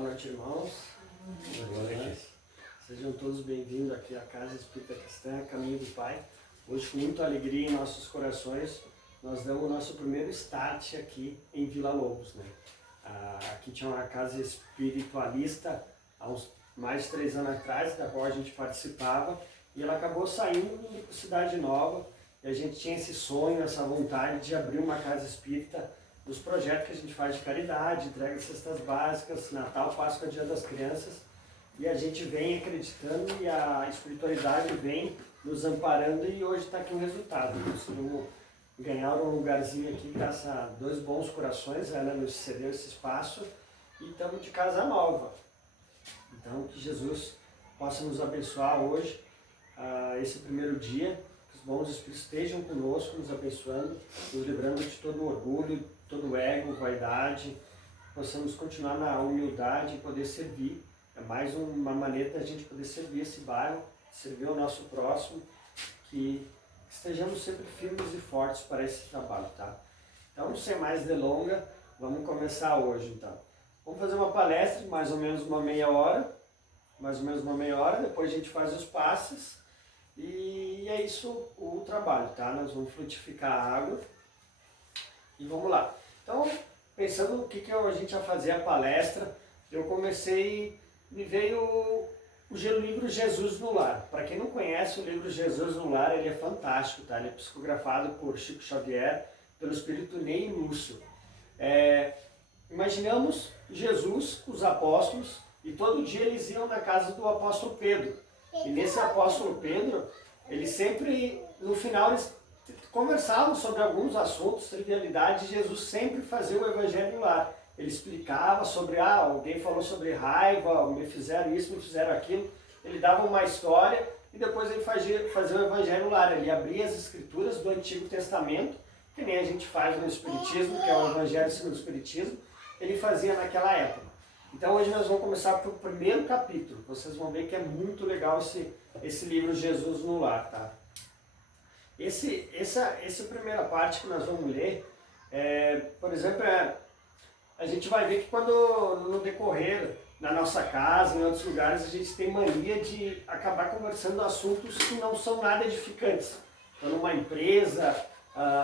Boa noite, irmãos. Boa noite. Sejam todos bem-vindos aqui à Casa Espírita Cristã, Caminho do Pai. Hoje, com muita alegria em nossos corações, nós damos o nosso primeiro start aqui em Vila Lobos, né? Aqui tinha uma casa espiritualista há uns mais de 3 anos atrás, da qual a gente participava, e ela acabou saindo para Cidade Nova, e a gente tinha esse sonho, essa vontade de abrir uma casa espírita dos projetos que a gente faz de caridade, entrega de cestas básicas, Natal, Páscoa, Dia das Crianças, e a gente vem acreditando e a espiritualidade vem nos amparando, e hoje está aqui o resultado. Conseguimos ganhar um lugarzinho aqui graças a 2 bons corações, ela nos cedeu esse espaço e estamos de casa nova. Então que Jesus possa nos abençoar hoje, esse primeiro dia, que os bons espíritos estejam conosco, nos abençoando, nos livrando de todo o orgulho, todo o ego, vaidade, possamos continuar na humildade e poder servir. É mais uma maneira da gente poder servir esse bairro, servir o nosso próximo, que estejamos sempre firmes e fortes para esse trabalho, tá? Então, sem mais delonga, vamos começar hoje, então. Vamos fazer uma palestra de mais ou menos uma meia hora, depois a gente faz os passes e é isso o trabalho, tá? Nós vamos frutificar a água e vamos lá. Então, pensando no que a gente ia fazer a palestra, eu comecei, me veio o livro Jesus no Lar. Para quem não conhece, o livro Jesus no Lar, ele é fantástico, tá? Ele é psicografado por Chico Xavier, pelo espírito Ney Lúcio. Imaginamos Jesus, os apóstolos, e todo dia eles iam na casa do apóstolo Pedro. E nesse apóstolo Pedro, eles sempre, no final, eles conversavam sobre alguns assuntos, trivialidades, e Jesus sempre fazia o evangelho no lar. Ele explicava sobre, alguém falou sobre raiva, me fizeram isso, me fizeram aquilo. Ele dava uma história e depois ele fazia o evangelho no lar. Ele abria as escrituras do Antigo Testamento, que nem a gente faz no Espiritismo, que é o Evangelho segundo o Espiritismo, ele fazia naquela época. Então hoje nós vamos começar pelo primeiro capítulo. Vocês vão ver que é muito legal esse livro Jesus no Lar, tá? Essa primeira parte que nós vamos ler, por exemplo, a gente vai ver que quando no decorrer na nossa casa, em outros lugares, a gente tem mania de acabar conversando assuntos que não são nada edificantes. Então, numa empresa,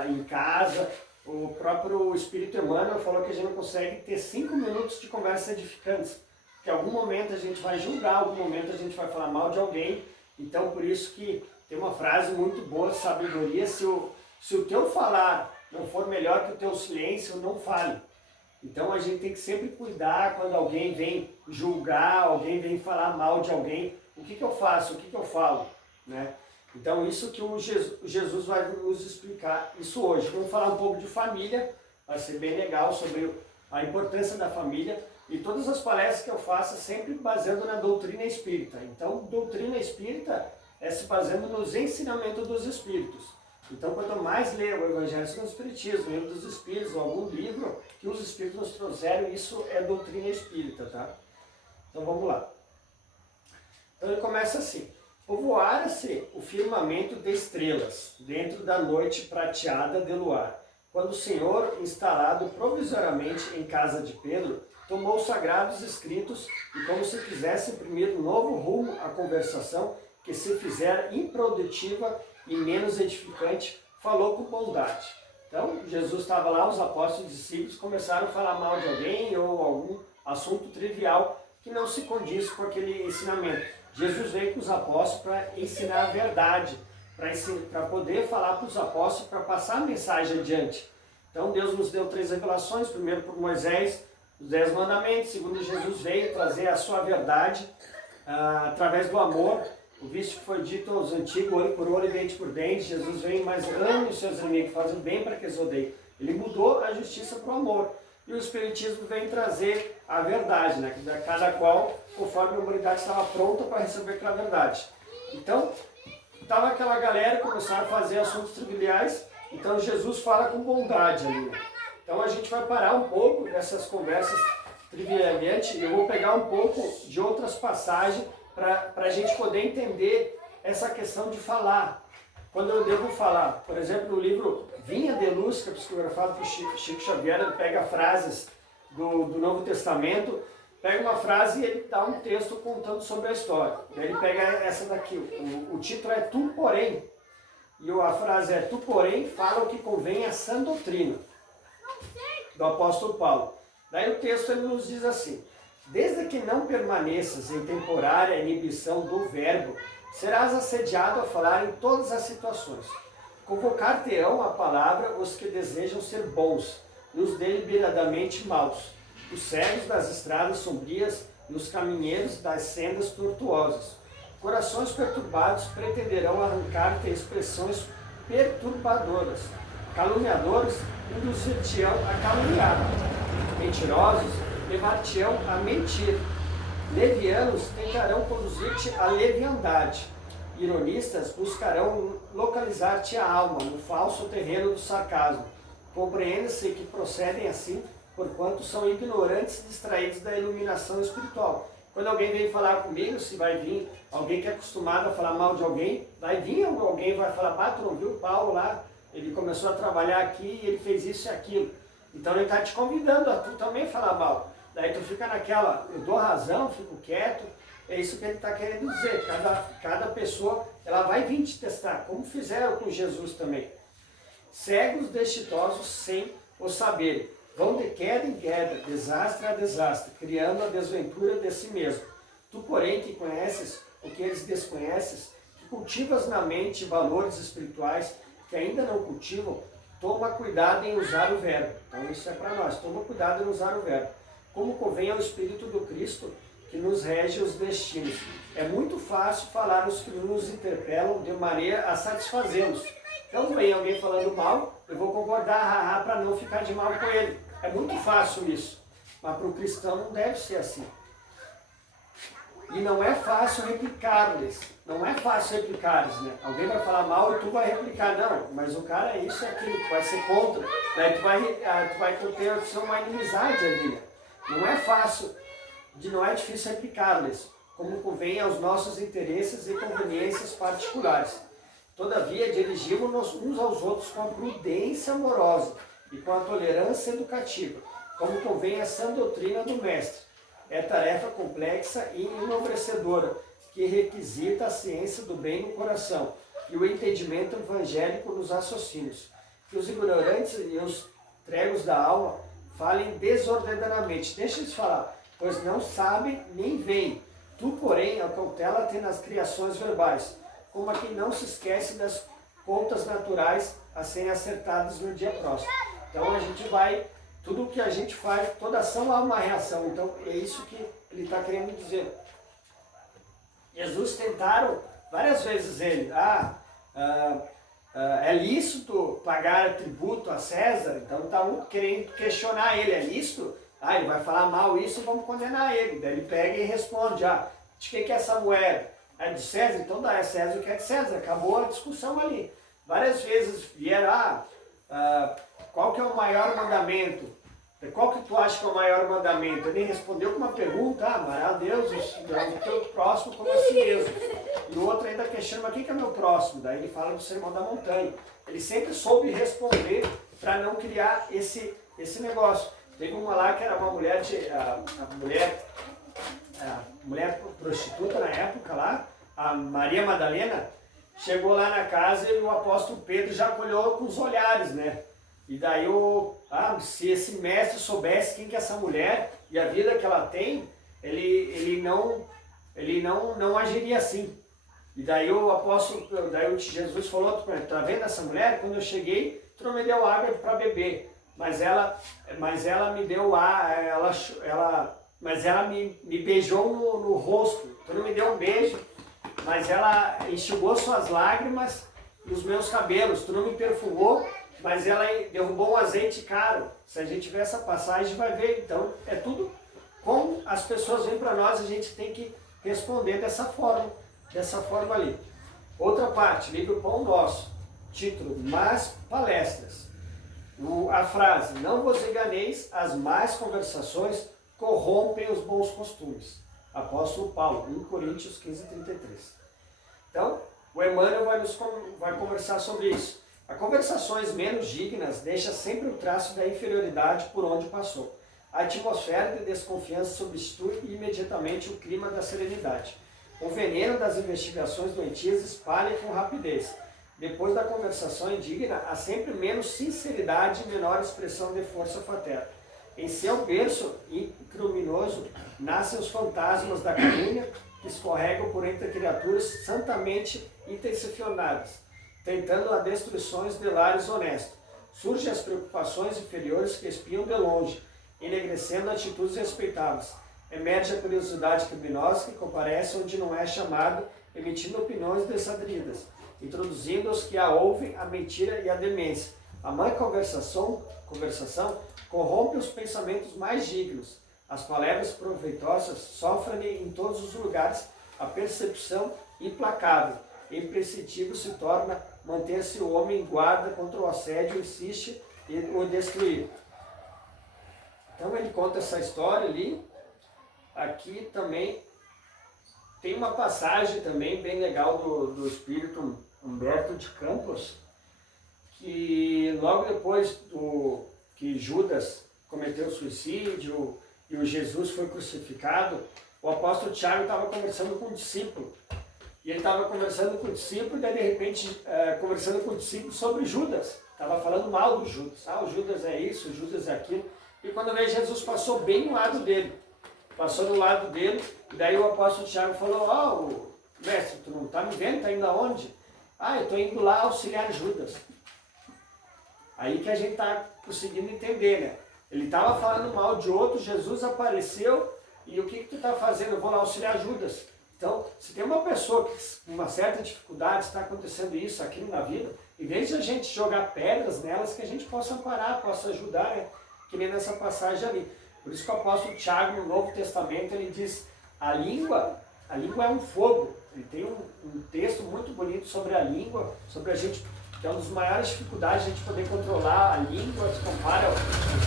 em casa, o próprio Espírito Emmanuel falou que a gente não consegue ter 5 minutos de conversas edificantes. Porque em algum momento a gente vai julgar, em algum momento a gente vai falar mal de alguém. Então, por isso que tem uma frase muito boa de sabedoria: se o teu falar não for melhor que o teu silêncio, não fale. Então a gente tem que sempre cuidar quando alguém vem julgar, alguém vem falar mal de alguém. O que eu faço? O que eu falo? Né? Então isso que o Jesus vai nos explicar isso hoje. Vamos falar um pouco de família, vai ser bem legal, sobre a importância da família. E todas as palestras que eu faço sempre baseando na doutrina espírita. Então, doutrina espírita é se baseando nos ensinamentos dos espíritos. Então, quanto mais ler o Evangelho segundo o Espiritismo, o Livro dos Espíritos, ou algum livro que os espíritos nos trouxeram, isso é doutrina espírita, tá? Então, vamos lá. Então, ele começa assim: povoara-se o firmamento de estrelas, dentro da noite prateada de luar, quando o Senhor, instalado provisoriamente em casa de Pedro, tomou os sagrados escritos e, como se quisesse imprimir um novo rumo à conversação, que se fizera improdutiva e menos edificante, falou com bondade. Então, Jesus estava lá, os apóstolos e discípulos começaram a falar mal de alguém ou algum assunto trivial que não se condiz com aquele ensinamento. Jesus veio com os apóstolos para ensinar a verdade, para poder falar para os apóstolos, para passar a mensagem adiante. Então, Deus nos deu 3 revelações: primeiro por Moisés, os 10 mandamentos; segundo, Jesus veio trazer a sua verdade através do amor. O visto que foi dito aos antigos, olho por olho e dente por dente. Jesus vem, mas ame os seus inimigos, faz o bem para que eles odeiem. Ele mudou a justiça para o amor. E o Espiritismo vem trazer a verdade, né? Cada qual, conforme a humanidade estava pronta para receber aquela verdade. Então, estava aquela galera, começaram a fazer assuntos triviais. Então, Jesus fala com bondade ali, né? Então, a gente vai parar um pouco dessas conversas trivialiantes. Eu vou pegar um pouco de outras passagens para a gente poder entender essa questão de falar. Quando eu devo falar, por exemplo, no livro Vinha de Luz, que é psicografado por Chico Xavier, ele pega frases do Novo Testamento pega uma frase e ele dá um texto contando sobre a história. Daí ele pega essa daqui, o título é Tu, porém, e a frase é Tu, porém, fala o que convém à sã doutrina, do apóstolo Paulo. Daí o texto ele nos diz assim: desde que não permaneças em temporária inibição do verbo, serás assediado a falar em todas as situações. Convocar-te-ão à palavra os que desejam ser bons, e os deliberadamente maus, os cegos das estradas sombrias e os caminheiros das sendas tortuosas. Corações perturbados pretenderão arrancar-te expressões perturbadoras. Caluniadores induzir-te-ão a caluniar. Mentirosos levar-te-ão a mentir. Levianos tentarão conduzir-te à leviandade. Ironistas buscarão localizar-te a alma no falso terreno do sarcasmo. Compreende-se que procedem assim, porquanto são ignorantes e distraídos da iluminação espiritual. Quando alguém vem falar comigo, se vai vir alguém que é acostumado a falar mal de alguém, vai vir alguém e vai falar: tu não viu o Paulo lá? Ele começou a trabalhar aqui e ele fez isso e aquilo. Então ele está te convidando a tu também falar mal. Daí tu fica naquela, eu dou razão, fico quieto. É isso que ele está querendo dizer. Cada pessoa, ela vai vir te testar, como fizeram com Jesus também. Cegos desditosos sem o saber, vão de queda em queda, desastre a desastre, criando a desventura de si mesmo. Tu, porém, que conheces o que eles desconhecem, que cultivas na mente valores espirituais que ainda não cultivam, toma cuidado em usar o verbo. Então isso é para nós, toma cuidado em usar o verbo. Como convém ao Espírito do Cristo, que nos rege os destinos. É muito fácil falar os que nos interpelam de maneira a satisfazê-los. Então vem alguém falando mal, eu vou concordar, para não ficar de mal com ele. É muito fácil isso, mas para o cristão não deve ser assim. E não é fácil replicar-lhes, não é fácil replicar-lhes, né? Alguém vai falar mal e tu vai replicar, não, mas o cara é isso e aquilo, tu vai ser contra, né? tu vai ter uma inimizade ali. Não é fácil, não é difícil replicar-lhes, como convém aos nossos interesses e conveniências particulares. Todavia, dirigimos-nos uns aos outros com a prudência amorosa e com a tolerância educativa, como convém a sã doutrina do Mestre. É tarefa complexa e enobrecedora, que requisita a ciência do bem no coração e o entendimento evangélico nos raciocínios. Que os ignorantes e os tregos da alma falem desordenadamente. Deixa eles falar, pois não sabem nem veem. Tu, porém, acautela-te nas criações verbais, como a quem não se esquece das contas naturais a serem acertadas no dia próximo. Então a gente vai, tudo o que a gente faz, toda ação há uma reação. Então é isso que ele está querendo dizer. Jesus tentaram várias vezes ele, é lícito pagar tributo a César? Então estavam querendo questionar ele, é lícito? Ele vai falar mal isso, vamos condenar ele. Daí ele pega e responde, de que é essa moeda? É de César? Então dá, é César o que é de César. Acabou a discussão ali. Várias vezes vieram, qual que é o maior mandamento? Qual que tu acha que é o maior mandamento? Ele respondeu com uma pergunta, amar a Deus, o teu próximo como a si mesmo. E o outro ainda questiona, mas quem que é meu próximo? Daí ele fala do Sermão da Montanha. Ele sempre soube responder para não criar esse negócio. Teve uma lá que era uma mulher, mulher prostituta na época lá, a Maria Madalena, chegou lá na casa e o apóstolo Pedro já olhou com os olhares, né? E daí, se esse mestre soubesse quem que é essa mulher e a vida que ela tem, ele não agiria assim. E daí Jesus falou, tá vendo essa mulher? Quando eu cheguei, tu não me deu água para beber, mas ela me deu mas ela me beijou no rosto, tu não me deu um beijo, mas ela enxugou suas lágrimas nos meus cabelos, tu não me perfumou, mas ela derrubou um azeite caro. Se a gente ver essa passagem, a gente vai ver. Então, é tudo como as pessoas vêm para nós, a gente tem que responder dessa forma ali. Outra parte, livro Pão Nosso, título, Más Palestras. A frase, não vos enganeis, as más conversações corrompem os bons costumes. Apóstolo Paulo, 1 Coríntios 15:33. Então, o Emmanuel vai conversar sobre isso. As conversações menos dignas deixam sempre o traço da inferioridade por onde passou. A atmosfera de desconfiança substitui imediatamente o clima da serenidade. O veneno das investigações doentias espalha com rapidez. Depois da conversação indigna, há sempre menos sinceridade e menor expressão de força fraterna. Em seu berço cruminoso nascem os fantasmas da calúnia que escorregam por entre criaturas santamente intencionadas, tentando a destruição de lares honestos. Surgem as preocupações inferiores que espiam de longe, enegrecendo atitudes respeitáveis. Emerge a curiosidade criminosa que comparece onde não é chamado, emitindo opiniões desabridas, introduzindo os que a ouvem a mentira e a demência. A má conversação corrompe os pensamentos mais dignos. As palavras proveitosas sofrem em todos os lugares a percepção implacável. Imprescindível se torna manter-se o homem em guarda contra o assédio, insiste em o destruir. Então ele conta essa história ali. Aqui também tem uma passagem também bem legal do espírito Humberto de Campos, que logo depois que Judas cometeu suicídio e o Jesus foi crucificado, o apóstolo Tiago estava conversando com o discípulo. E ele estava conversando com o discípulo, e daí de repente conversando com o discípulo sobre Judas. Estava falando mal do Judas. O Judas é isso, o Judas é aquilo. E quando veio Jesus passou bem no lado dele. Passou do lado dele, e daí o apóstolo Tiago falou, mestre, tu não está me vendo, está indo aonde? Eu estou indo lá auxiliar Judas. Aí que a gente está conseguindo entender, né? Ele estava falando mal de outro, Jesus apareceu, e o que tu está fazendo? Eu vou lá auxiliar Judas. Então, se tem uma pessoa que com uma certa dificuldade está acontecendo isso aqui na vida, em vez de a gente jogar pedras nelas, que a gente possa amparar, possa ajudar, né? Que nem nessa passagem ali. Por isso que o apóstolo Tiago, no Novo Testamento, ele diz, a língua é um fogo. Ele tem um texto muito bonito sobre a língua, sobre a gente, que é uma das maiores dificuldades, a gente poder controlar a língua, se compara o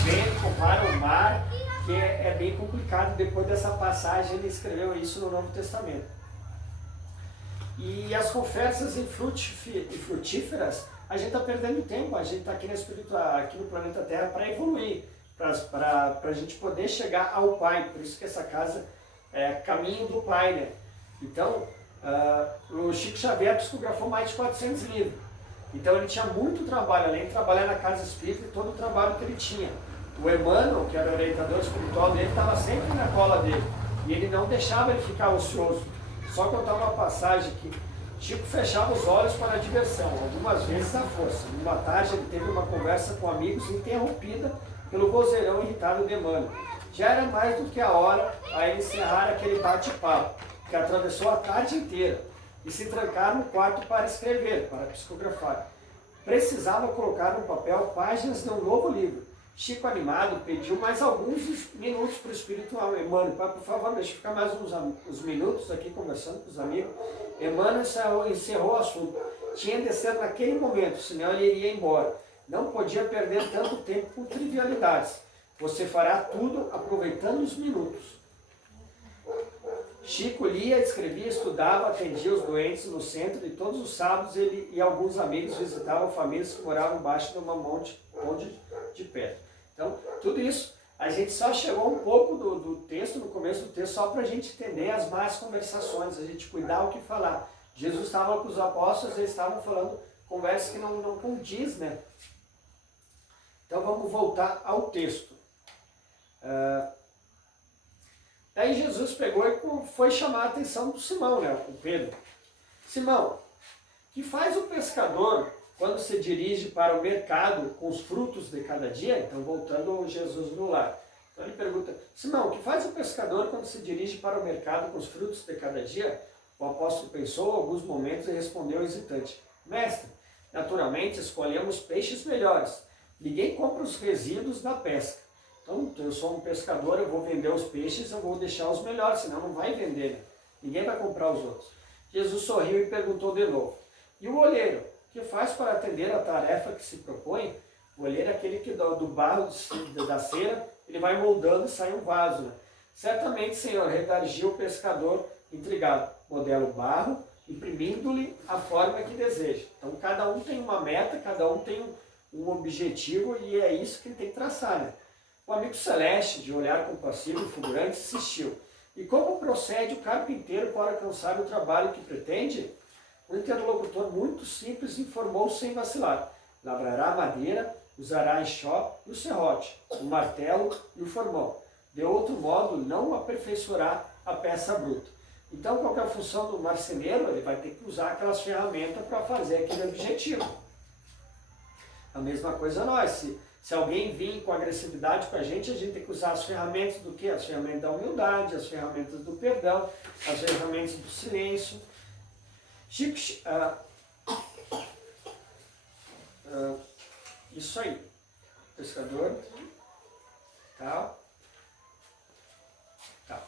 vento, compara o mar, que é bem complicado. Depois dessa passagem, ele escreveu isso no Novo Testamento. E as conversas frutíferas, a gente está perdendo tempo, a gente está aqui no planeta Terra para evoluir, para a gente poder chegar ao Pai. Por isso que essa casa é caminho do Pai, né? Então, o Chico Xavier psicografou mais de 400 livros. Então ele tinha muito trabalho, além de trabalhar na casa espírita e todo o trabalho que ele tinha. O Emmanuel, que era o orientador espiritual dele, estava sempre na cola dele. E ele não deixava ele ficar ocioso. Só contar uma passagem que Chico fechava os olhos para a diversão, algumas vezes à força. Numa tarde ele teve uma conversa com amigos interrompida pelo vozeirão irritado de Emmanuel. Já era mais do que a hora a ele encerrar aquele bate-papo, que atravessou a tarde inteira, e se trancar no quarto para escrever, para psicografar. Precisava colocar no papel páginas de um novo livro. Chico, animado, pediu mais alguns minutos para o espiritual. Emmanuel, por favor, deixa eu ficar mais uns minutos aqui conversando com os amigos. Emmanuel encerrou o assunto. Tinha de ser naquele momento, senão ele iria embora. Não podia perder tanto tempo com trivialidades. Você fará tudo aproveitando os minutos. Chico lia, escrevia, estudava, atendia os doentes no centro e todos os sábados ele e alguns amigos visitavam famílias que moravam embaixo de uma ponte de pedra. Então, tudo isso, a gente só chegou um pouco do texto, no começo do texto, só para a gente entender as más conversações, a gente cuidar o que falar. Jesus estava com os apóstolos, eles estavam falando conversas que não condiz, né? Então vamos voltar ao texto. Daí Jesus pegou e foi chamar a atenção do Simão, né? O Pedro. Simão, que faz o pescador quando se dirige para o mercado com os frutos de cada dia? Então voltando Jesus no lar. Então ele pergunta, Simão, que faz o pescador quando se dirige para o mercado com os frutos de cada dia? O apóstolo pensou alguns momentos e respondeu hesitante, mestre, naturalmente escolhemos peixes melhores. Ninguém compra os resíduos da pesca. Então, eu sou um pescador, eu vou vender os peixes, eu vou deixar os melhores, senão não vai vender, né? Ninguém vai comprar os outros. Jesus sorriu e perguntou de novo, e o olheiro, que faz para atender a tarefa que se propõe? O olheiro é aquele que do barro da cera, ele vai moldando e sai um vaso, né? Certamente, Senhor, redarguiu o pescador intrigado, modela o barro, imprimindo-lhe a forma que deseja. Então, cada um tem uma meta, cada um tem um objetivo, e é isso que ele tem que traçar, né? O amigo celeste, de olhar compassivo e fulgurante, insistiu. E como procede o carpinteiro para alcançar o trabalho que pretende? O interlocutor, muito simples, informou sem vacilar. Lavrará a madeira, usará a enxó e o serrote, o martelo e o formão. De outro modo, não aperfeiçoará a peça bruta. Então, qual que é a função do marceneiro? Ele vai ter que usar aquelas ferramentas para fazer aquele objetivo. A mesma coisa nós. Se alguém vir com agressividade para a gente tem que usar as ferramentas do quê? As ferramentas da humildade, as ferramentas do perdão, as ferramentas do silêncio. Isso aí. Pescador. Tal. Tal.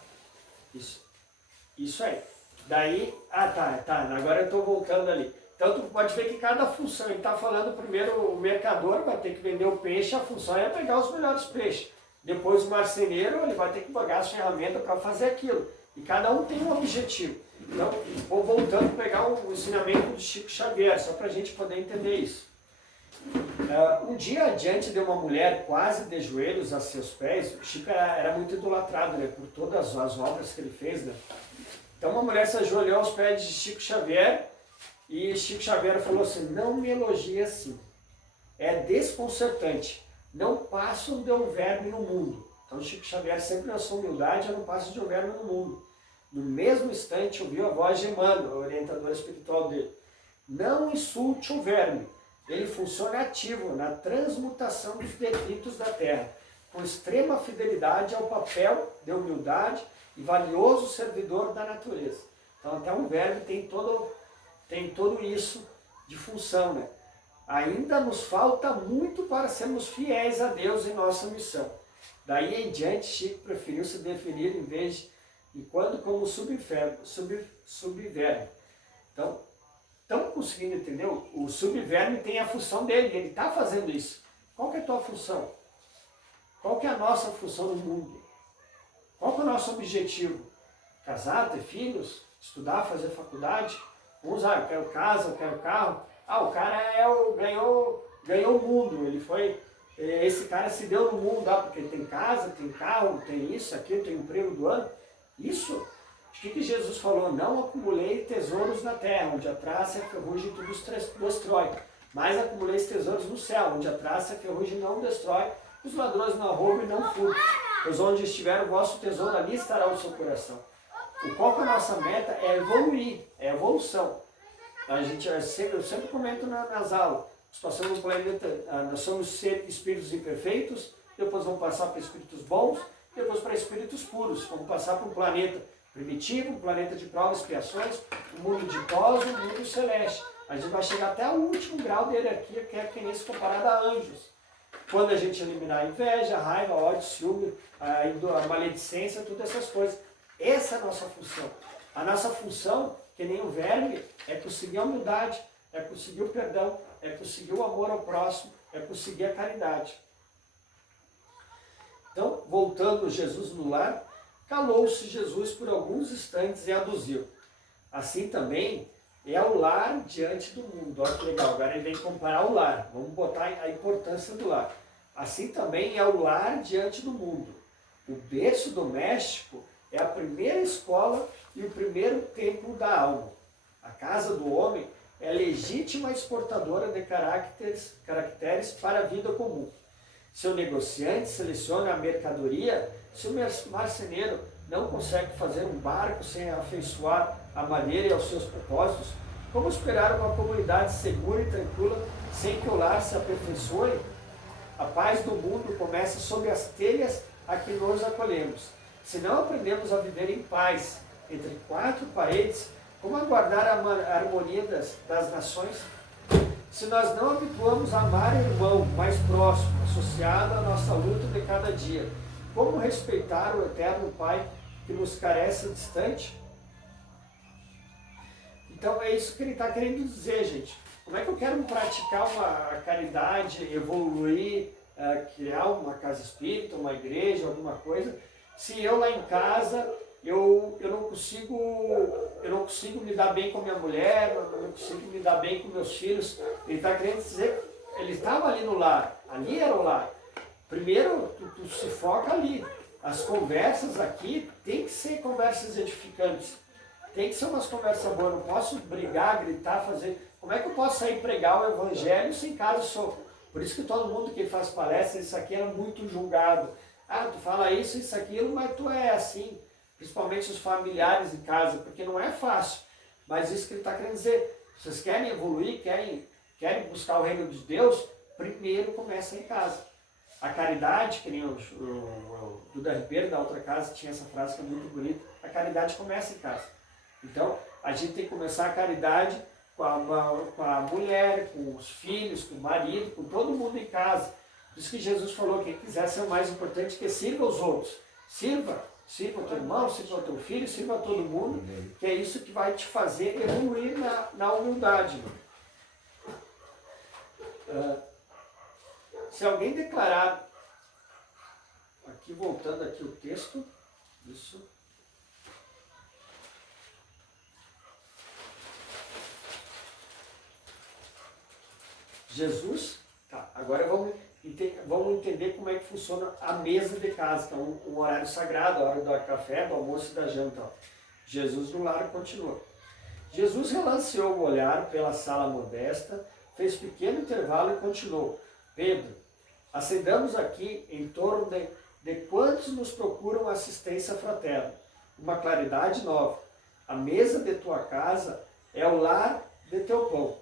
Isso aí. Daí, tá. Agora eu estou voltando ali. Então, tu pode ver que cada função, ele está falando primeiro, o mercador vai ter que vender o peixe, a função é pegar os melhores peixes. Depois o marceneiro, ele vai ter que pagar as ferramentas para fazer aquilo. E cada um tem um objetivo. Então, vou voltando a pegar o ensinamento de Chico Xavier, só para a gente poder entender isso. Um dia, diante de uma mulher quase de joelhos a seus pés, o Chico era muito idolatrado, né, por todas as obras que ele fez. Né? Então, uma mulher se ajoelhou aos pés de Chico Xavier, e Chico Xavier falou assim, não me elogie assim, é desconcertante, não passo de um verme no mundo. Então Chico Xavier sempre na sua humildade, eu não passo de um verme no mundo. No mesmo instante ouviu a voz de Emmanuel, o orientador espiritual dele. Não insulte o verme, ele funciona ativo na transmutação dos detritos da terra, com extrema fidelidade ao papel de humildade e valioso servidor da natureza. Então até um verme tem todo isso de função, né? Ainda nos falta muito para sermos fiéis a Deus em nossa missão. Daí em diante, Chico preferiu se definir em vez de quando como subverme. Então, estamos conseguindo entender? O subverme tem a função dele, ele está fazendo isso. Qual que é a tua função? Qual que é a nossa função no mundo? Qual que é o nosso objetivo? Casar, ter filhos, estudar, fazer faculdade? Uns, eu quero casa, eu quero carro. O cara ganhou o mundo, esse cara se deu no mundo, porque ele tem casa, tem carro, tem isso, aquilo, tem emprego do ano. Isso, o que Jesus falou? Não acumulei tesouros na terra, onde a traça e a ferrugem tudo destrói. Mas acumulei tesouros no céu, onde a traça e a ferrugem não destrói, os ladrões não roubam e não furtam. Pois onde estiver o vosso tesouro, ali estará o seu coração. Qual que é a nossa meta? É evoluir, é evolução. Eu sempre comento nas aulas, nós passamos no planeta, nós somos espíritos imperfeitos, depois vamos passar para espíritos bons, depois para espíritos puros, vamos passar para um planeta primitivo, um planeta de provas e expiações, um mundo ditoso, um mundo celeste. A gente vai chegar até o último grau de hierarquia, que é que nem se comparado a anjos. Quando a gente eliminar a inveja, a raiva, a ódio, ciúme, a maledicência, todas essas coisas. Essa é a nossa função. A nossa função, que nem o verme, é conseguir a humildade, é conseguir o perdão, é conseguir o amor ao próximo, é conseguir a caridade. Então, voltando Jesus no lar, calou-se Jesus por alguns instantes e aduziu. Assim também é o lar diante do mundo. Olha que legal, agora ele vem comparar o lar. Vamos botar a importância do lar. Assim também é o lar diante do mundo. O berço doméstico é a primeira escola e o primeiro templo da alma. A casa do homem é a legítima exportadora de caracteres para a vida comum. Se o negociante seleciona a mercadoria, se o marceneiro não consegue fazer um barco sem afeiçoar a madeira e aos seus propósitos, como esperar uma comunidade segura e tranquila sem que o lar se aperfeiçoe? A paz do mundo começa sob as telhas a que nos acolhemos. Se não aprendemos a viver em paz entre quatro paredes, como aguardar a harmonia das nações? Se nós não habituamos a amar o irmão mais próximo, associado à nossa luta de cada dia, como respeitar o eterno Pai que nos carece distante? Então é isso que ele está querendo dizer, gente. Como é que eu quero praticar uma caridade, evoluir, criar uma casa espírita, uma igreja, alguma coisa, se eu lá em casa eu não consigo me dar bem com a minha mulher, eu não consigo me dar bem com meus filhos? Ele está querendo dizer, ele estava ali no lar, ali era o lar. primeiro tu se foca ali. As conversas aqui tem que ser conversas edificantes. Tem que ser umas conversas boas. Eu não posso brigar, gritar, fazer... Como é que eu posso sair pregar o evangelho se em casa sou? Por isso que todo mundo que faz palestra, isso aqui é muito julgado. Ah, tu fala isso, aquilo, mas tu é assim. Principalmente os familiares em casa, porque não é fácil. Mas isso que ele está querendo dizer. Vocês querem evoluir, querem buscar o reino de Deus, primeiro começa em casa. A caridade, que nem o Duda Ribeiro da outra casa tinha essa frase que é muito bonita, a caridade começa em casa. Então, a gente tem que começar a caridade com a mulher, com os filhos, com o marido, com todo mundo em casa. Por isso que Jesus falou, quem quiser ser o mais importante, que sirva os outros. Sirva o teu irmão, sirva o teu filho, sirva a todo mundo, que é isso que vai te fazer evoluir na humildade. Se alguém declarar, aqui voltando aqui o texto, isso. Jesus, tá, agora vamos entender como é que funciona a mesa de casa, que é um horário sagrado, a hora do café, do almoço e da janta. Ó. Jesus no lar continua. Jesus relanceou o olhar pela sala modesta, fez pequeno intervalo e continuou. Pedro, acendamos aqui em torno de quantos nos procuram assistência fraterna, uma claridade nova. A mesa de tua casa é o lar de teu pão.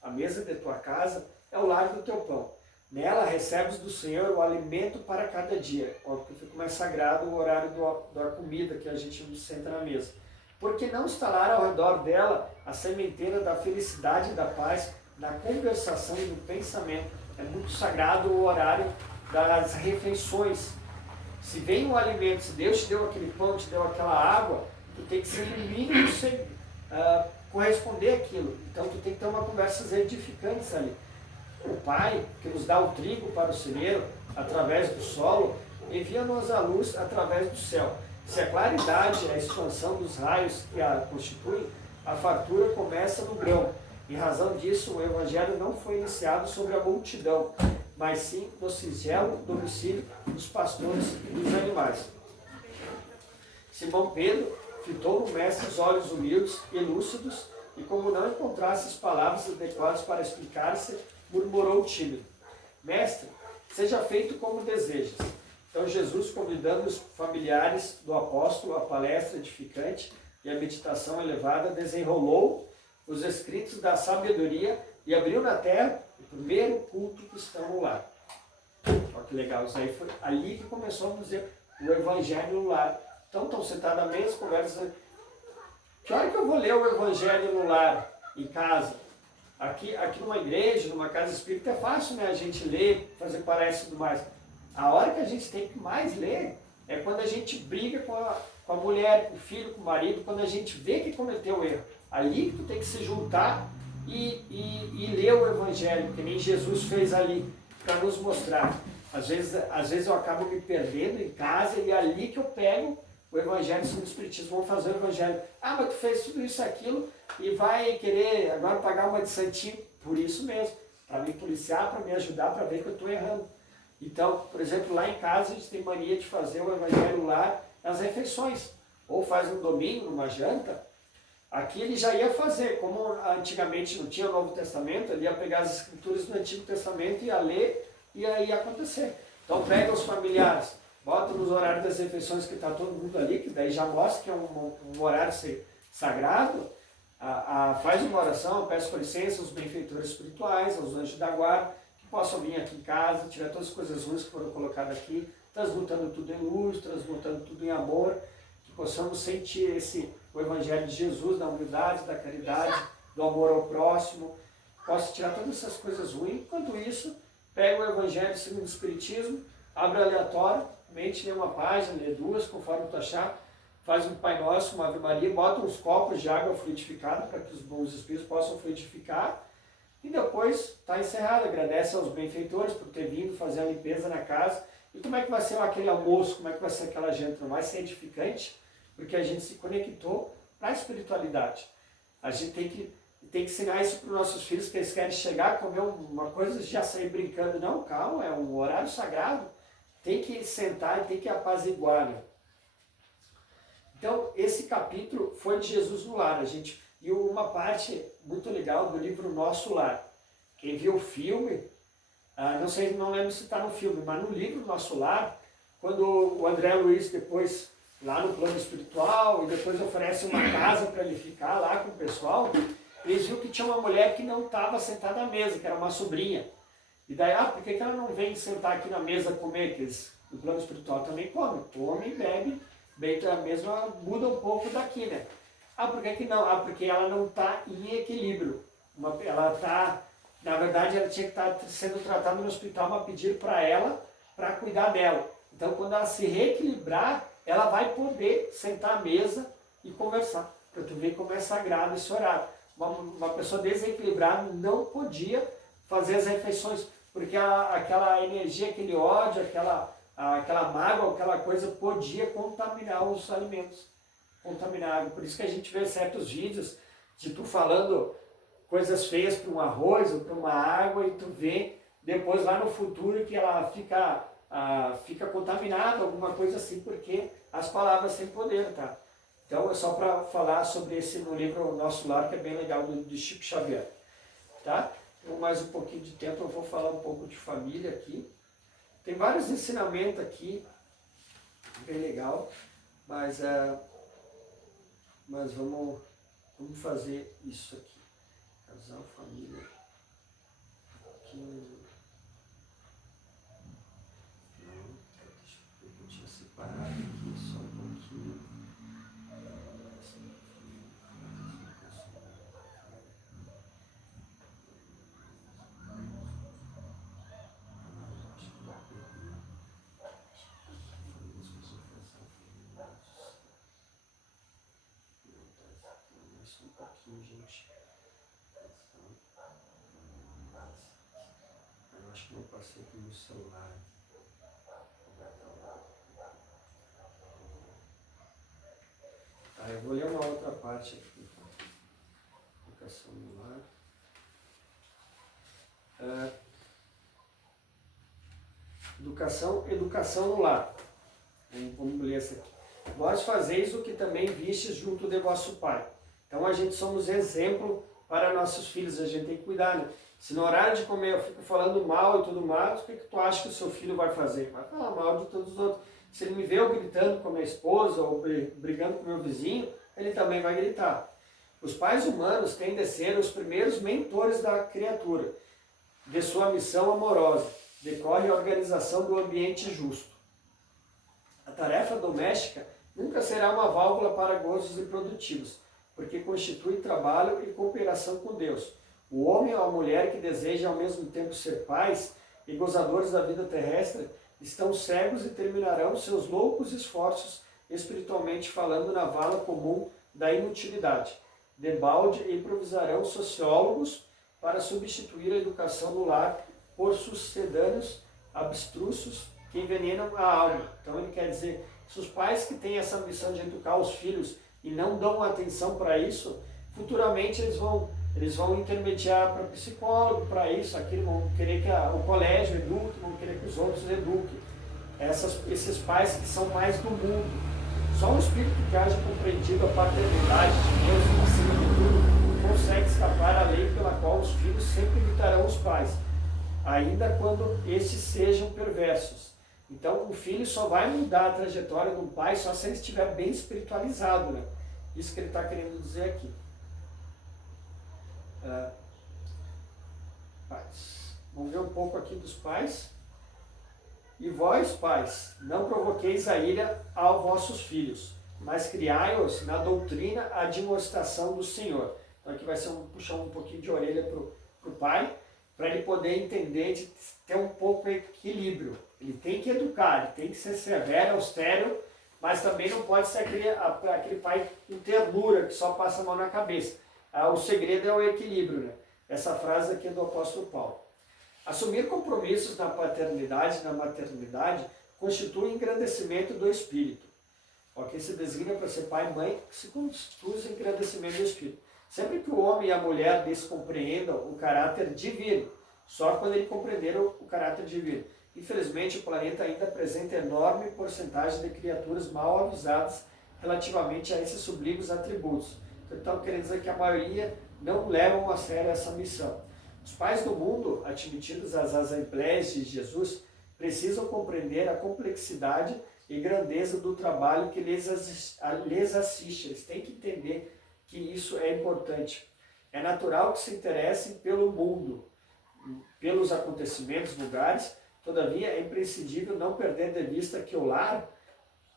A mesa de tua casa é o lar do teu pão. Nela recebes do Senhor o alimento para cada dia. Porque fica mais sagrado o horário da comida que a gente senta na mesa. Porque não instalar ao redor dela a sementeira da felicidade e da paz, da conversação e do pensamento. É muito sagrado o horário das refeições. Se vem um alimento, se Deus te deu aquele pão, te deu aquela água, tu tem que ser no mínimo corresponder àquilo. Então tu tem que ter uma conversa edificante ali. O Pai, que nos dá o trigo para o celeiro, através do solo, envia-nos a luz através do céu. Se a claridade é a expansão dos raios que a constituem, a fartura começa no grão. Em razão disso, o Evangelho não foi iniciado sobre a multidão, mas sim no singelo domicílio dos pastores e dos animais. Simão Pedro fitou no mestre os olhos humildes e lúcidos, e como não encontrasse as palavras adequadas para explicar-se, murmurou tímido. Mestre, seja feito como desejas. Então Jesus, convidando os familiares do apóstolo, a palestra edificante e a meditação elevada, desenrolou os escritos da sabedoria e abriu na terra o primeiro culto cristão no lar. Olha que legal, isso aí foi ali que começou a dizer o evangelho no lar. Então estão sentados à mesa, conversam. Que hora que eu vou ler o evangelho no lar, em casa? Aqui numa igreja, numa casa espírita, é fácil, né? A gente ler, fazer palestra e tudo mais. A hora que a gente tem que mais ler é quando a gente briga com a mulher, com o filho, com o marido, quando a gente vê que cometeu erro. Ali que tu tem que se juntar e ler o evangelho, que nem Jesus fez ali, para nos mostrar. Às vezes eu acabo me perdendo em casa e é ali que eu pego o evangelho segundo o Espiritismo. Vamos fazer o evangelho. Ah, mas tu fez tudo isso, aquilo e vai querer agora pagar uma de santinho. Por isso mesmo, para me policiar, para me ajudar, para ver que eu estou errando. Então, por exemplo, lá em casa a gente tem mania de fazer o evangelho lá nas refeições. Ou faz um domingo, numa janta. Aqui ele já ia fazer, como antigamente não tinha o Novo Testamento, ele ia pegar as escrituras do Antigo Testamento e ia ler e aí ia acontecer. Então pega os familiares, bota nos horários das refeições que está todo mundo ali, que daí já mostra que é um horário sagrado, faz uma oração, peço com licença aos benfeitores espirituais, aos anjos da guarda, que possam vir aqui em casa, tirar todas as coisas ruins que foram colocadas aqui, transmutando tudo em luz, transmutando tudo em amor, que possamos sentir o Evangelho de Jesus, da humildade, da caridade, do amor ao próximo, posso tirar todas essas coisas ruins. Enquanto isso, pega o Evangelho segundo o Espiritismo, abre aleatoriamente, lê uma página, lê duas, conforme tu achar, faz um Pai Nosso, uma Ave Maria, bota uns copos de água fluidificada para que os bons espíritos possam fluidificar e depois está encerrado. Agradece aos benfeitores por ter vindo fazer a limpeza na casa. E como é que vai ser aquele almoço, como é que vai ser aquela janta? Não vai ser edificante, porque a gente se conectou para a espiritualidade. A gente tem que ensinar isso para os nossos filhos, que eles querem chegar, comer uma coisa e já sair brincando. Não, calma, é um horário sagrado. tem que sentar e tem que apaziguar, né? Então, esse capítulo foi de Jesus no lar, e uma parte muito legal do livro Nosso Lar. Quem viu o filme, não lembro se está no filme, mas no livro Nosso Lar, quando o André Luiz depois, lá no plano espiritual, e depois oferece uma casa para ele ficar lá com o pessoal, eles viram que tinha uma mulher que não estava sentada à mesa, que era uma sobrinha. E daí, por que ela não vem sentar aqui na mesa comer? Que eles, no plano espiritual também comem, come e bebe, bem a mesma muda um pouco daqui, né? Por que não? Porque ela não está em equilíbrio. Ela está, na verdade, ela tinha que estar sendo tratada no hospital, mas pedir para ela, para cuidar dela. Então, quando ela se reequilibrar, ela vai poder sentar à mesa e conversar. Para tu ver como é sagrado esse horário. Uma pessoa desequilibrada não podia fazer as refeições, porque aquela energia, aquele ódio, aquela mágoa, aquela coisa podia contaminar os alimentos, contaminar a água. Por isso que a gente vê certos vídeos de tu falando coisas feias para um arroz ou para uma água, e tu vê depois lá no futuro que ela fica contaminada, alguma coisa assim, porque as palavras têm poder, tá? Então é só para falar sobre esse no livro Nosso Lar, que é bem legal, do Chico Xavier, tá? Então, mais um pouquinho de tempo eu vou falar um pouco de família aqui. Tem vários ensinamentos aqui, bem legal, mas vamos fazer isso aqui. Casal, família. Aqui. Não, deixa eu ver que eu tinha separado aqui só um pouquinho. Gente, eu acho que eu passei aqui no celular. Eu vou ler uma outra parte aqui. Educação no lar. Educação no lar. Vamos ler essa aqui. Vós fazeis o que também vistes junto de vosso Pai. Então a gente somos exemplo para nossos filhos, a gente tem que cuidar, né? Se no horário de comer eu fico falando mal e tudo mais, o que tu acha que o seu filho vai fazer? Vai falar mal de todos os outros. Se ele me vê eu gritando com a minha esposa ou brigando com o meu vizinho, ele também vai gritar. Os pais humanos têm de ser os primeiros mentores da criatura, de sua missão amorosa. Decorre a organização do ambiente justo. A tarefa doméstica nunca será uma válvula para gozos improdutivos, porque constitui trabalho e cooperação com Deus. O homem ou a mulher que deseja ao mesmo tempo ser pais e gozadores da vida terrestre estão cegos e terminarão seus loucos esforços, espiritualmente falando, na vala comum da inutilidade. Debalde improvisarão sociólogos para substituir a educação no lar por sucedâneos abstrusos que envenenam a alma. Então ele quer dizer, se os pais que têm essa missão de educar os filhos e não dão atenção para isso, futuramente eles vão intermediar para psicólogo, para isso, aquilo, vão querer que o colégio eduque, vão querer que os outros eduquem. Esses pais que são mais do mundo. Só um espírito que haja compreendido a paternidade de Deus, acima de tudo, consegue escapar à lei pela qual os filhos sempre imitarão os pais, ainda quando estes sejam perversos. Então, o filho só vai mudar a trajetória do pai só se ele estiver bem espiritualizado, né? Isso que ele está querendo dizer aqui. Pais. Vamos ver um pouco aqui dos pais. E vós, pais, não provoqueis a ira aos vossos filhos, mas criai-os na doutrina a demonstração do Senhor. Então aqui vai ser puxar um pouquinho de orelha para o pai, para ele poder entender, de ter um pouco de equilíbrio. Ele tem que educar, ele tem que ser severo, austero, mas também não pode ser aquele pai com ternura, que só passa a mão na cabeça. O segredo é o equilíbrio, né? Essa frase aqui é do apóstolo Paulo. Assumir compromissos na paternidade e na maternidade constitui engrandecimento do espírito. Quem se designa para ser pai e mãe se constitui engrandecimento do espírito. Sempre que o homem e a mulher descompreendam o caráter divino, só quando ele compreender o caráter divino, Infelizmente, o planeta ainda apresenta enorme porcentagem de criaturas mal avisadas relativamente a esses sublimes atributos. Então, querendo dizer que a maioria não levam a sério essa missão. Os pais do mundo, admitidos às assembleias de Jesus, precisam compreender a complexidade e grandeza do trabalho que lhes assiste. Eles têm que entender que isso é importante. É natural que se interessem pelo mundo, pelos acontecimentos vulgares, todavia é imprescindível não perder de vista que o lar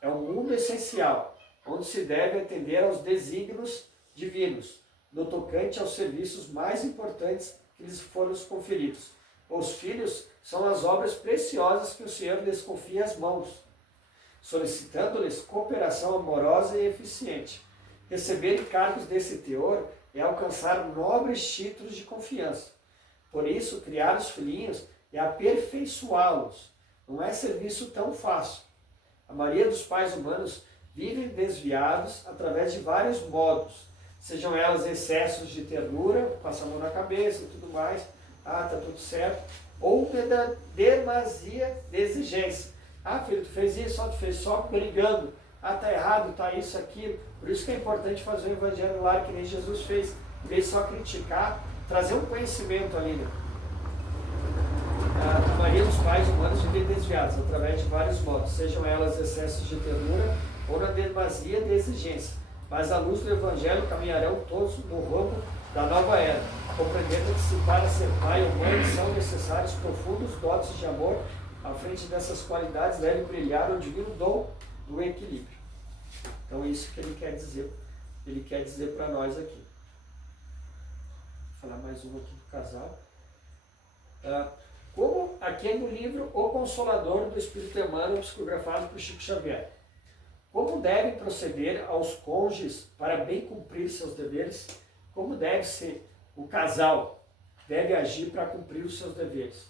é um mundo essencial, onde se deve atender aos desígnios divinos, no tocante aos serviços mais importantes que lhes foram conferidos. Os filhos são as obras preciosas que o Senhor lhes confia às mãos, solicitando-lhes cooperação amorosa e eficiente. Receber encargos desse teor é alcançar nobres títulos de confiança. Por isso, criar os filhinhos é aperfeiçoá-los. Não é serviço tão fácil. A maioria dos pais humanos vivem desviados através de vários modos, sejam elas excessos de ternura, passa a mão na cabeça e tudo mais, tá tudo certo, ou demasia de exigência. Filho, tu fez isso, tu fez só brigando, tá errado, tá isso, aquilo. Por isso que é importante fazer o evangelho lá, que nem Jesus fez, em vez de só criticar, trazer um conhecimento ali, né? A maioria dos pais humanos vivem desviados através de vários modos, sejam elas excessos de ternura ou na demasia de exigência. Mas à luz do Evangelho caminharão todos no rumo da nova era, compreendendo que se para ser pai ou mãe são necessários profundos dotes de amor, à frente dessas qualidades deve brilhar o divino dom do equilíbrio. Então é isso que ele quer dizer para nós aqui. Vou falar mais uma aqui do casal. Como aqui no livro O Consolador do Espírito Emmanuel, psicografado por Chico Xavier. Como devem proceder aos cônjuges para bem cumprir seus deveres? Como deve ser o casal deve agir para cumprir os seus deveres?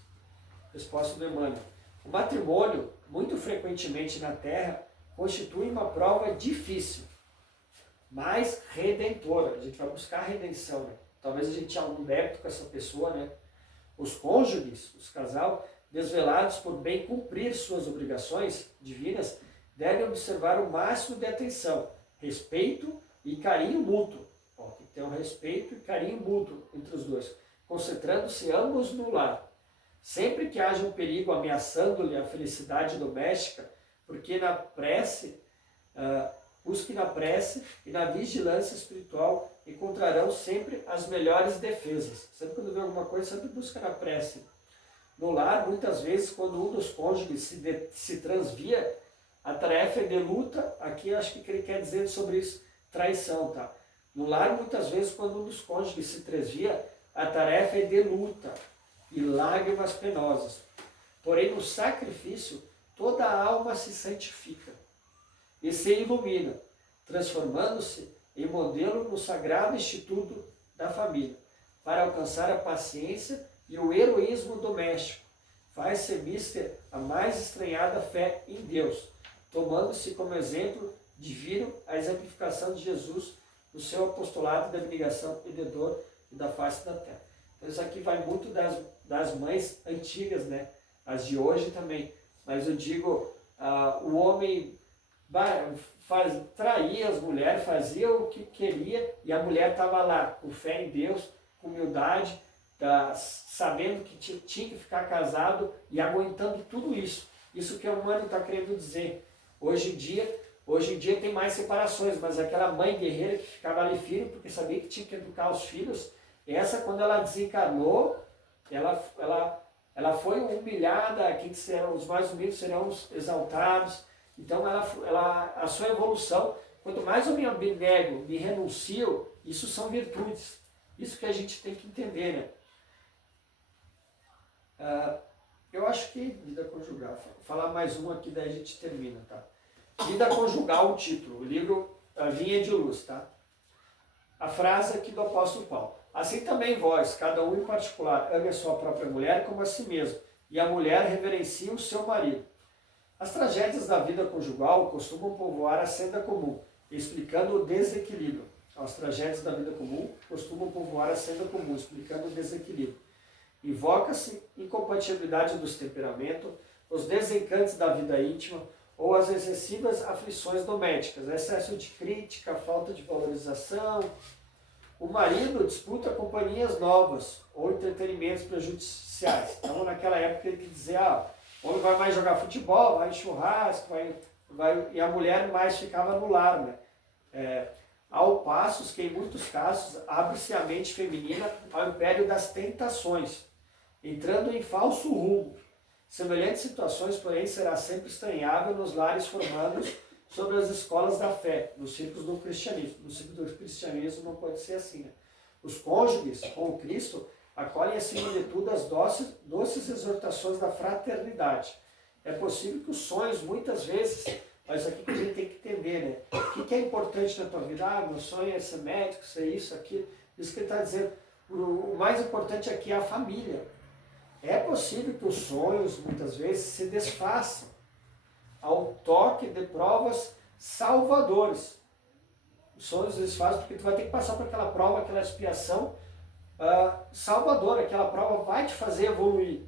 Resposta do Emmanuel. O matrimônio, muito frequentemente na Terra, constitui uma prova difícil, mas redentora. A gente vai buscar a redenção, né? Talvez a gente tenha algum débito com essa pessoa, né? Os cônjuges, os casal, desvelados por bem cumprir suas obrigações divinas, devem observar o máximo de atenção, respeito e carinho mútuo. Tem que ter um respeito e carinho mútuo entre os dois, concentrando-se ambos no lar. Sempre que haja um perigo ameaçando-lhe a felicidade doméstica, porque na prece, busque na prece e na vigilância espiritual, encontrarão sempre as melhores defesas. Sempre quando vê alguma coisa, sempre busca na prece. No lar, muitas vezes, quando um dos cônjuges se transvia, a tarefa é de luta. Aqui acho que ele quer dizer sobre isso, traição, tá? No lar, muitas vezes, quando um dos cônjuges se transvia, a tarefa é de luta e lágrimas penosas. Porém, no sacrifício, toda a alma se santifica e se ilumina, transformando-se em modelo no sagrado instituto da família, para alcançar a paciência e o heroísmo doméstico. Faz-se mister a mais estranhada fé em Deus, tomando-se como exemplo divino a exemplificação de Jesus no seu apostolado da abnegação e de dor e da face da terra. Então isso aqui vai muito das mães antigas, né? As de hoje também. Mas eu digo, o homem traía as mulheres, fazia o que queria, e a mulher estava lá, com fé em Deus, com humildade, sabendo que tinha que ficar casado e aguentando tudo isso. Isso que o humano está querendo dizer. Hoje em dia tem mais separações, mas aquela mãe guerreira que ficava ali firme, porque sabia que tinha que educar os filhos, essa, quando ela desencarnou, ela foi humilhada, os mais humildes serão exaltados. Então, a sua evolução, quanto mais eu me abnego, me renuncio, isso são virtudes. Isso que a gente tem que entender, né? Eu acho que vida conjugal, vou falar mais um aqui, daí a gente termina, tá? Vida conjugal, o título, o livro A Vinha de Luz, tá? A frase aqui do apóstolo Paulo. Assim também vós, cada um em particular, ame a sua própria mulher como a si mesmo, e a mulher reverencia o seu marido. As tragédias da vida conjugal costumam povoar a senda comum, explicando o desequilíbrio. As tragédias da vida comum costumam povoar a senda comum, explicando o desequilíbrio. Invoca-se incompatibilidade dos temperamentos, os desencantos da vida íntima ou as excessivas aflições domésticas, excesso de crítica, falta de valorização. O marido disputa companhias novas ou entretenimentos prejudiciais. Então, naquela época, ele dizia, o homem vai mais jogar futebol, vai em churrasco, e a mulher mais ficava no lar, né? Ao passo que, em muitos casos, abre-se a mente feminina ao império das tentações, entrando em falso rumo. Semelhantes situações, porém, será sempre estranhável nos lares formados sobre as escolas da fé, nos círculos do cristianismo. No círculo do cristianismo não pode ser assim, né? Os cônjuges com o Cristo acolhem acima de tudo as doces exortações da fraternidade. É possível que os sonhos, muitas vezes, mas aqui que a gente tem que entender, né? O que é importante na tua vida? Meu sonho é ser médico, ser isso, aquilo. Isso que ele está dizendo. O mais importante aqui é a família. É possível que os sonhos, muitas vezes, se desfaçam ao toque de provas salvadoras. Os sonhos se desfazem porque tu vai ter que passar por aquela prova, aquela expiação salvadora. Aquela prova vai te fazer evoluir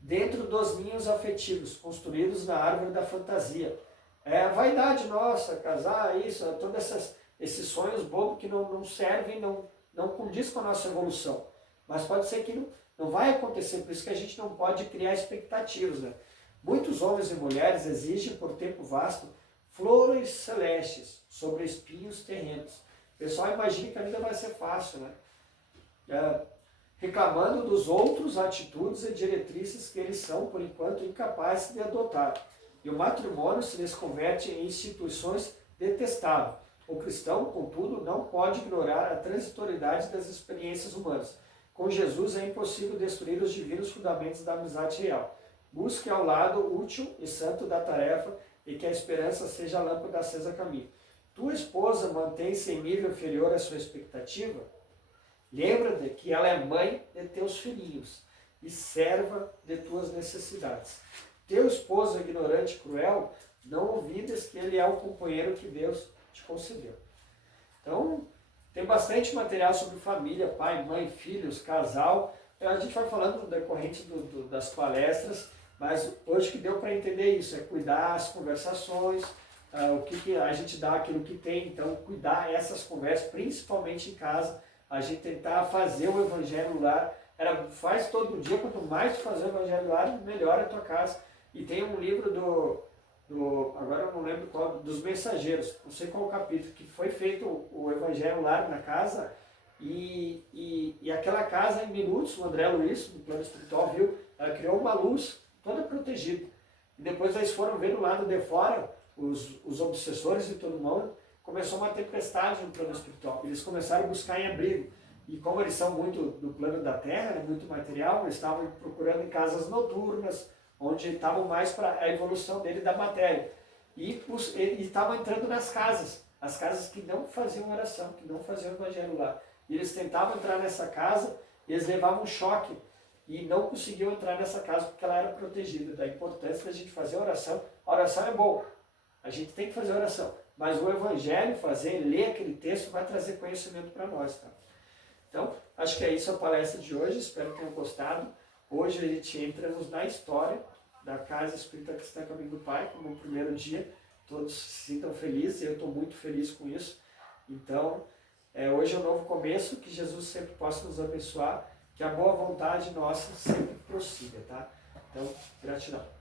dentro dos ninhos afetivos construídos na árvore da fantasia. É a vaidade nossa, casar, isso, todos esses sonhos bobos que não servem, não condiz com a nossa evolução. Mas pode ser que não vai acontecer, por isso que a gente não pode criar expectativas, né? Muitos homens e mulheres exigem por tempo vasto flores celestes sobre espinhos terrenos. O pessoal imagina que a vida vai ser fácil, né? Reclamando dos outros atitudes e diretrizes que eles são, por enquanto, incapazes de adotar. E o matrimônio se lhes converte em instituições detestáveis. O cristão, contudo, não pode ignorar a transitoriedade das experiências humanas. Com Jesus é impossível destruir os divinos fundamentos da amizade real. Busque ao lado útil e santo da tarefa e que a esperança seja a lâmpada acesa a caminho. Tua esposa mantém-se em nível inferior à sua expectativa? Lembra-te que ela é mãe de teus filhinhos e serva de tuas necessidades. Teu esposo ignorante e cruel, não ouvides que ele é o companheiro que Deus te concedeu. Então, tem bastante material sobre família, pai, mãe, filhos, casal. A gente vai falando no decorrente das palestras, mas hoje que deu para entender isso, é cuidar as conversações, o que a gente dá aquilo que tem, então cuidar essas conversas, principalmente em casa, a gente tentar fazer o evangelho no lar. Faz todo dia, quanto mais tu fazer o evangelho no lar, melhor a tua casa. E tem um livro agora eu não lembro qual, dos mensageiros, não sei qual o capítulo, que foi feito o evangelho lá na casa, e aquela casa em minutos, o André Luiz, do plano espiritual, viu, ela criou uma luz toda protegida. E depois eles foram ver do lado de fora, os obsessores e todo mundo, começou uma tempestade no plano espiritual. Eles começaram a buscar em abrigo. E como eles são muito do plano da terra, né, muito material, eles estavam procurando em casas noturnas, onde estavam mais para a evolução dele da matéria. E estavam entrando nas casas, as casas que não faziam oração, que não faziam evangelho lá. E eles tentavam entrar nessa casa, e eles levavam um choque, e não conseguiam entrar nessa casa porque ela era protegida. Da importância da gente fazer oração. A oração é boa, a gente tem que fazer oração, mas o evangelho, ler aquele texto, vai trazer conhecimento para nós. Tá? Então, acho que é isso a palestra de hoje, espero que tenham gostado. Hoje a gente entramos na história da Casa Espírita Cristã Caminho do Pai, como o primeiro dia. Todos se sintam felizes, eu estou muito feliz com isso. Então, hoje é um novo começo, que Jesus sempre possa nos abençoar, que a boa vontade nossa sempre prossiga, tá? Então, gratidão.